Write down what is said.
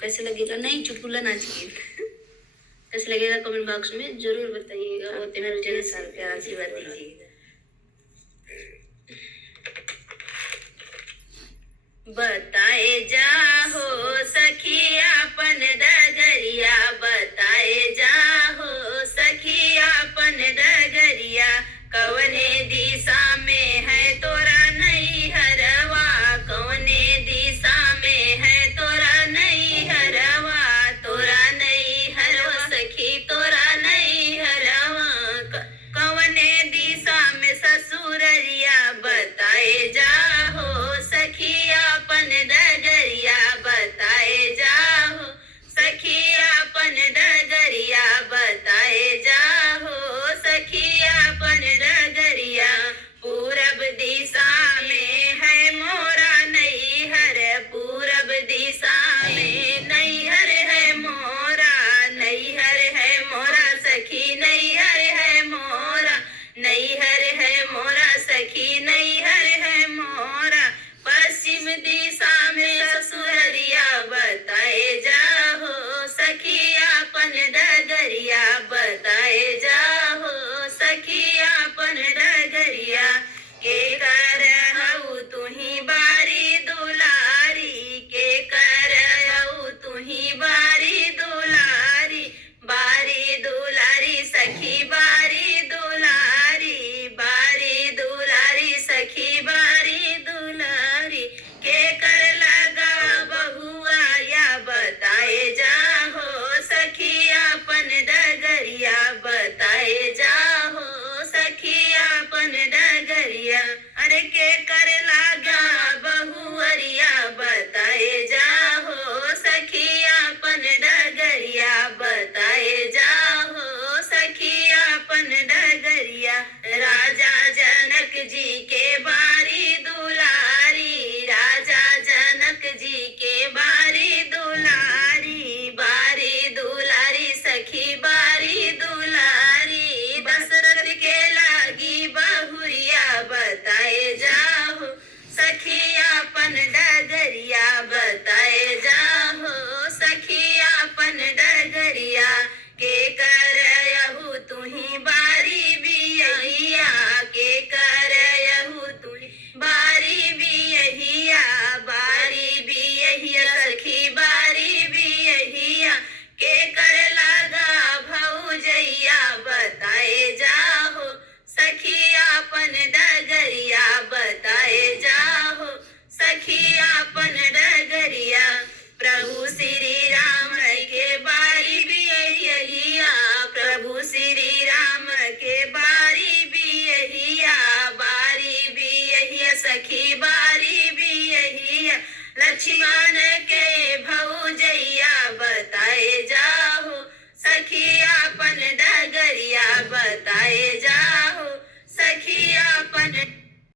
कैसे लगेगा? नहीं, चुटकुला नाचिए। कैसे लगेगा कमेंट बॉक्स में जरूर बताइएगा। वो तो मेरे 3 साल प्यार आशीर्वाद दीजिएगा। बताए जाहो सखिया अपन डगरिया, बताए जाहो सखिया अपन डगरिया, कवने दिशा में है तोरा नैहरवा, कवने दिशा में है तोरा नैहरवा, तोरा नैहरवा सखी तोरा नैहरवा, कवने दिशा में ससुररिया, बताए जाहो सखिया अपन डगरिया, बताए जाहो सखिया अपन डगरिया, बताए जाहो सखिया अपन डगरिया, पूरब दिशा में है मोरा नैहर, पूरब दिशा में नैहर है मोरा, नैहर है मोरा सखी नैहर है मोरा, नैहर है मोरा सखी नैहर है मोरा, पश्चिम दिशा में ससुररिया, बताए जाहो सखिया अपन डगरिया, बताए जाहो सखिया अपन डगरिया, के करहु तुही बारी दुलारी, के करहु तुही बारी दुलारी, बारी दुलारी सखी बारी दुलारी, बारी दुलारी सखी बारी दुलारी, के कर लगा बहुआ या, बताए जाहो सखिया अपन डगरिया, बताए जाहो सखिया अपन डगरिया, अरे के कर लगा बहुअरिया, बताए जाहो सखिया अपन डगरिया, बताए जाहो सखिया अपन डगरिया, राजा जनक जी के बारी दुलारी, राजा जनक जी के बारी दुलारी, बारी दुलारी सखी बारी दुलारी, दशरथ के लागी बहुरिया, बताए जाहो सखिया अपन डगरिया, बताए जाहो सखिया अपन डगरिया, के करहु तुही बारी बियहिया, के करहु तुही बारी बियहिया, बारी बियहिया सखी बारी बियहिया, के कर लगा भौजैया, बताए जाहो सखिया अपन डगरिया, बताए जाहो सखिया अपन डगरिया, प्रभु श्री राम के बारी बियहिया, प्रभु श्री राम के बारी बियहिया, बारी बियहिया सखी बारी बियहिया, लक्ष्मण